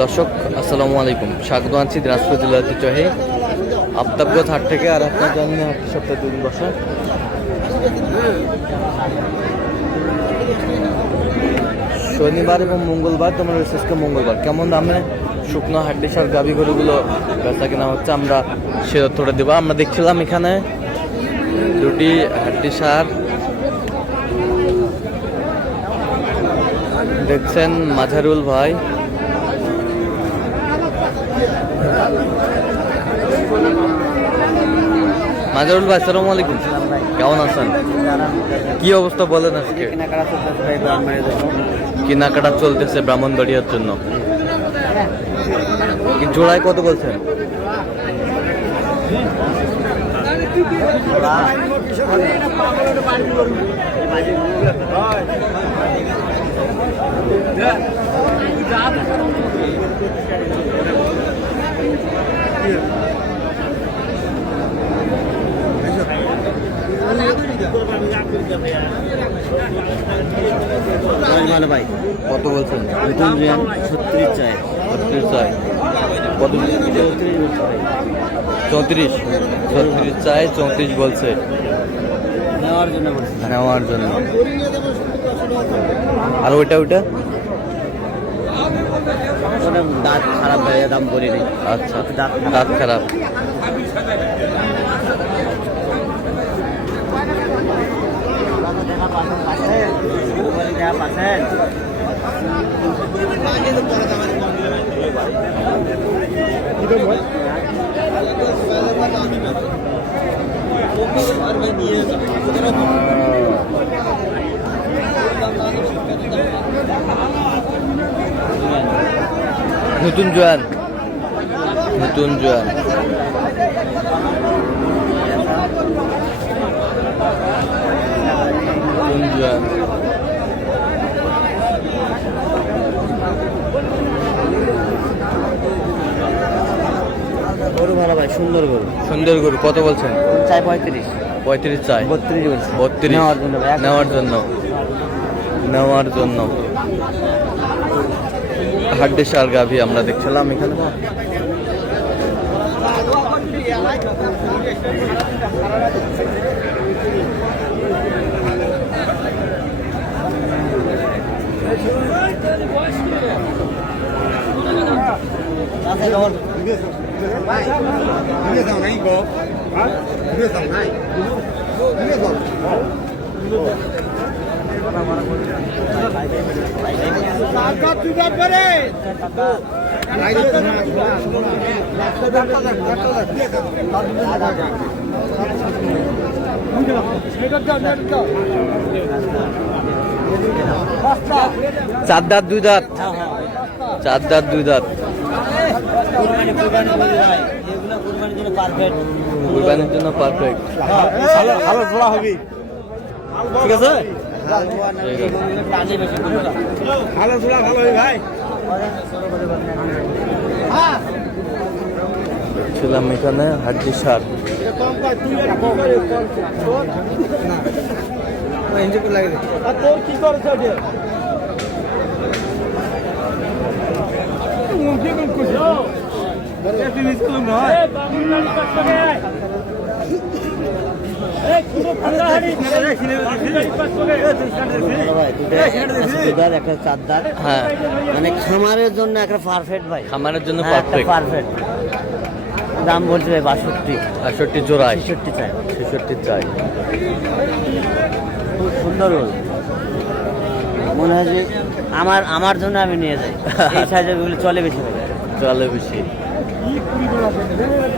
দর্শক আসসালামু আলাইকুম, স্বাগত আছি দিনাজপুর জেলার ঐতিহ্যবাহী আফতাবগঞ্জ হাট থেকে। আর আপনার জানেন হাটটি সপ্তাহে 2 দিন বসে। শনিবার এবং মঙ্গলবার, তোমার বিশেষকে মঙ্গলবার কেমন দামে শুকনো হাড্ডি সার গাভী গরুগুলো বেচা কেনা হচ্ছে আমরা সে তথ্যটা দেবো। আমরা দেখছিলাম এখানে দুটি হাড্ডি সার দেখছেন মাঝারুল ভাই। মাঝারুল ভাই আসসালামু আলাইকুম, কেমন আছেন? কি অবস্থা বলেন আজকে? কেনাকাটা চলতেছে ব্রাহ্মণবাড়িয়ার জন্য। জোড়ায় কত বলছেন? ভাই কত বলছেন? 36 চাই। 36 চাই। কত? 34। 36 চাই, 34 বলছে নেওয়ার জন্য। আর ওইটা দাঁত খারাপ হয়ে দাম করি নাই। আচ্ছা, দাঁত খারাপ। নতুন জোয়ান নতুন জোয়ান গরু ভালো ভাই, সুন্দর গরু। কত বলছেন? চাই 35। 35 চাই। 32 বলছে। 32 নেওয়ার জন্য হাড্ডি সার গাভী আমরা দেখছিলাম এখানে। চার দাঁত দুই দাঁত। কুরবানির জন্য পারফেক্ট। ভালো জোড়া হবে, ঠিক আছে। ভালো জোড়া ভালো হবে ভাই। ছিলাম এখানে হাড্ডি সার। তোর কি করছে? মানে খামারের জন্য একটা পারফেক্ট ভাই, খামারের জন্য পারফেক্ট। দাম বলছে ভাই 62 জোড়ায়। 66 চাই। খুব সুন্দর গরু। মনে হয় যে আমার জন্য আমি নিয়ে যাই। এই সাইজের গুলো চলে বেশি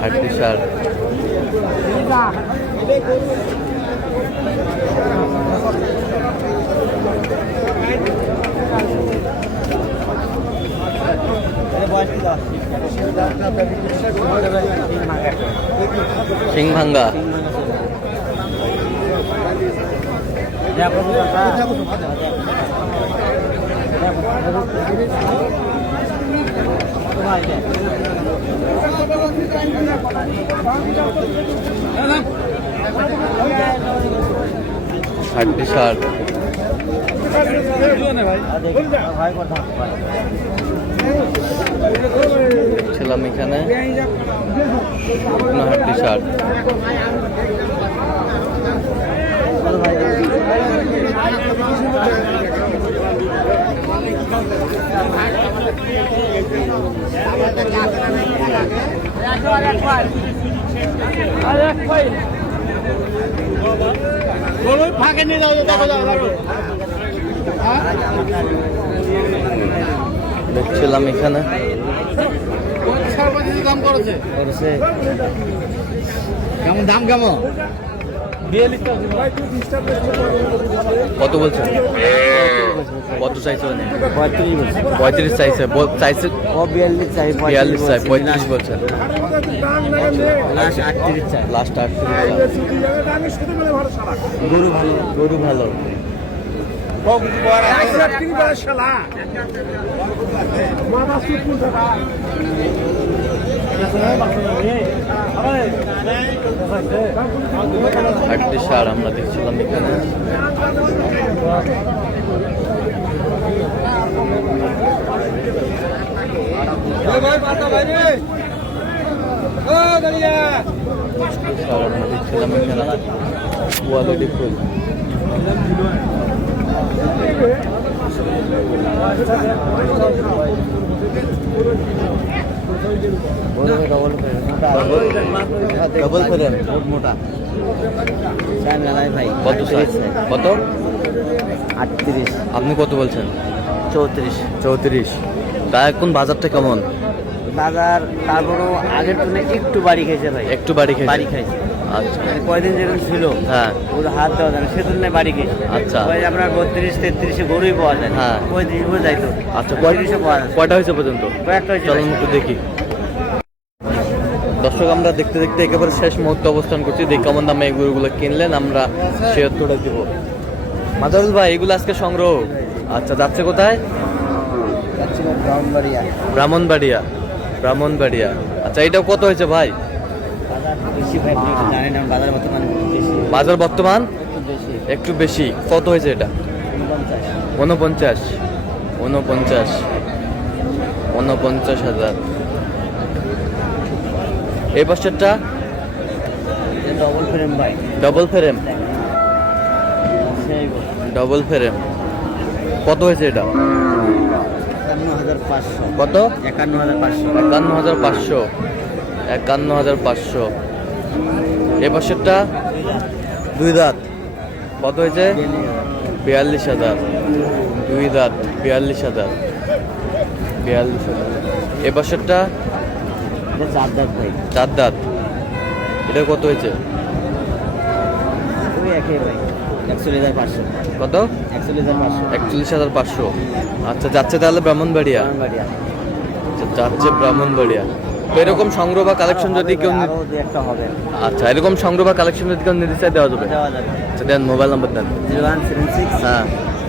হাড্ডি সার। সিং ভাঙ্গা। হাড্ডি সার। ছিলাম এখানে শুকনো হাড্ডি সার। দেখছিলাম এখানে কেমন দাম কেমন? কত বলছেন? কত চাইছে? 35 চাইছে। চাইছে ও 42 চাই, 42 চাই, 35 বলছেন। লাস্ট 38 চাই। লাস্ট 38 গরু ভালো, গরু ভালো। হাড্ডি সার আমরা দেখছিলাম এখানে। সার আমরা দেখছিলাম এখানে। Quality full. ডবল ফ্রেম মোটা চাই না ভাই। কত সাইজ? কত? 38, আপনি কত বলছেন? 34। 34। তা এখন বাজারটা কেমন? বাজার তারপরও আগের তুলনায় একটু বাড়ি খেয়েছে ভাই, একটু বাড়ি বাড়ি খেয়েছে। খাইছে। আচ্ছা মানে কয়দিন যেরকম ছিল হ্যাঁ ওর হাত দেওয়া যায় না, সে তুলনায় বাড়ি খেয়েছে। আচ্ছা ওই যে আপনার 32-33 গরুই পাওয়া যায়, হ্যাঁ। 35 যাইতো। আচ্ছা 35 পাওয়া যায়, কয়টা হয়েছে পর্যন্ত? কয়েকটা হয়েছে চলুন ভাই। একটু দেখি। দর্শক আমরা দেখতে দেখতে একেবারে শেষ মুহূর্তে অবস্থান করছি। দেখি কেমন দামে এই গরুগুলো কিনলেন, আমরা সে উত্তরটা দিব। মাদারুল ভাই এগুলো আজকে সংগ্রহ। আচ্ছা যাচ্ছে কোথায়? ব্রাহ্মণবাড়িয়া। ব্রাহ্মণবাড়িয়া। ব্রাহ্মণবাড়িয়া। আচ্ছা এটাও কত হয়েছে ভাই? বাজার বেশি ভাই, আপনি তো জানেন এখন বাজার বর্তমান বেশি, বাজার বর্তমান একটু বেশি। একটু বেশি। কত হয়েছে এটা? 49। 49,000। এই বছরটা ডবল ফ্রেম ভাই, ডবল ফ্রেম। সেই গো। ডবল ফ্রেম কত হয়েছে এটা? 51,500। কত? 51,500। 51,500। 51,500। এই বছরটা 2 দাঁত। কত হয়েছে? 42,000। 2 দাঁত 42,000। 42,000। এ বছরটা এটা 4 দাঁত ভাই, 4 দাঁত। এটা কত হয়েছে? ওই একই ভাই, 41,500। কত? 41,500। 41,500। আচ্ছা যাচ্ছে তাহলে ব্রাহ্মণবাড়িয়া। ব্রাহ্মণবাড়িয়া। আচ্ছা, যাচ্ছে ব্রাহ্মণবাড়িয়া। তো এরকম সংগ্রহ বা কালেকশন যদি কেউ আরো 2-1টা হবে, আচ্ছা এরকম সংগ্রহ বা কালেকশন যদি কেউ নিতে চাই দেওয়া যাবে? দেওয়া যাবে। আচ্ছা দেন মোবাইল নাম্বার দেন। 0176 হ্যাঁ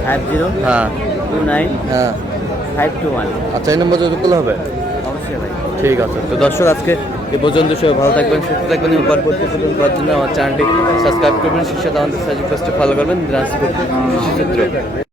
50 হ্যাঁ 29 হ্যাঁ 521। আচ্ছা এই নম্বর যদি করলে হবে। অবশ্যই ভাই। ঠিক আছে। তো দর্শক আজকে এ পর্যন্ত সবাই ভালো থাকবেন, সুস্থ থাকবেন এবং পরবর্তী পর্যন্ত করার জন্য আমার চ্যানেলটি সাবস্ক্রাইব করবেন, সেই সাথে আমাদের ফেসবুক পেজটি ফলো করবেন। দিনাজপুর কৃষি চিত্র।